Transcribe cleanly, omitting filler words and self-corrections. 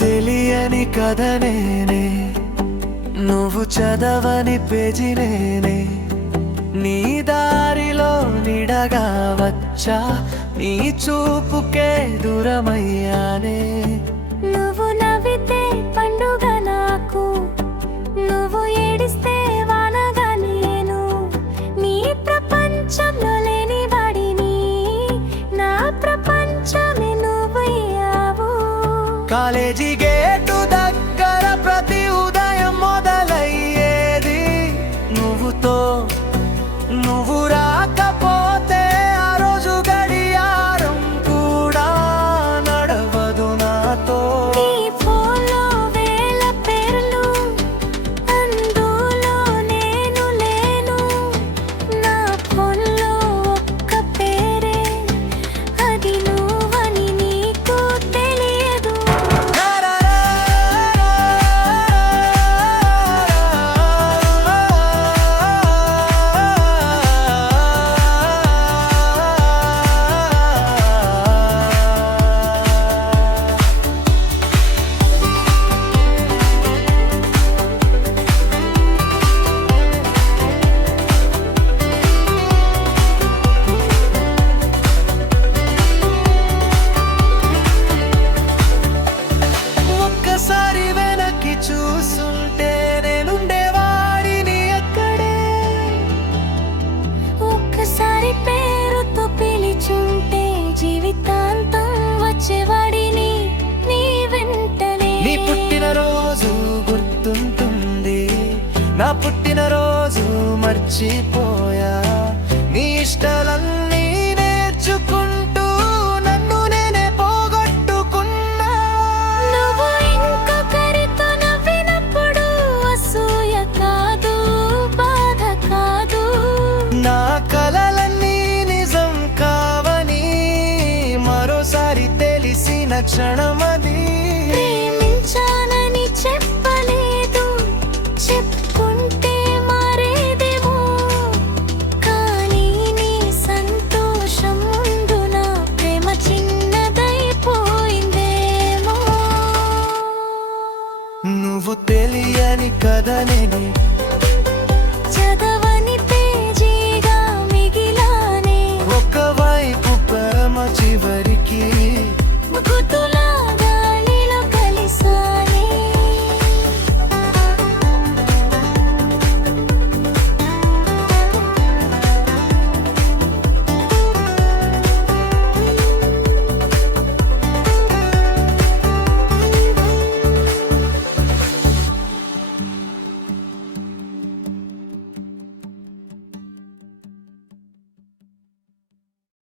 తెలియని కథ నేనే, నువ్వు చదవని పేజీ నేనే. నీ దారిలో నిడగా వచ్చా, నీ చూపుకే దూరమయ్యానే. నువ్వు నవ్వితే పండుగ నాకు, నువ్వు ఏడిస్తే వానగా నేను. నీ ప్రపంచంలో లేని వాడిని, నా ప్రపంచమే నువ్వయ్యావు. కాలేజీ గేటు దగ్గర ప్రతి ఉదయం మొదలయ్యేది నువ్వుతో. నువ్వు రాకపోతే ఆ రోజు గడియారం కూడా నడవదు నాతో. నీ ఫోన్లో వేల పేర్లు, అందులో నేను లేను. నా ఫోన్లో ఒక్క పేరే, అది నువ్వని నీకు తెలియదు. ఒక్కసారి వెనక్కి చూస్తుంటే నేనుండేవాడిని అక్కడే. ఒక్కసారి పేరుతో పిలిచుంటే జీవితాంతం వచ్చేవాడిని నీ వెంటనే. నీ పుట్టినరోజు గుర్తుంటుంది, నా పుట్టినరోజు మర్చిపోయా. నీ ఇష్టాలన్నీ నేర్చుకుంటూ నన్ను నేనే పోగొట్టుకున్నా. నువ్వు ఇంకొకరితో నవ్వినప్పుడు అసూయ కాదు, బాధ కాదు. నా కలలన్నీ నిజం కావని మరోసారి తెలిసిన క్షణమది. ప్రేమించానని చెప్పలేదు, చెప్పుకుంటే మారేదేమో. కానీ నీ సంతోషం ముందు నా ప్రేమ చిన్నదైపోయిందేమో. నువ్వు తెలియని కథ నేనే,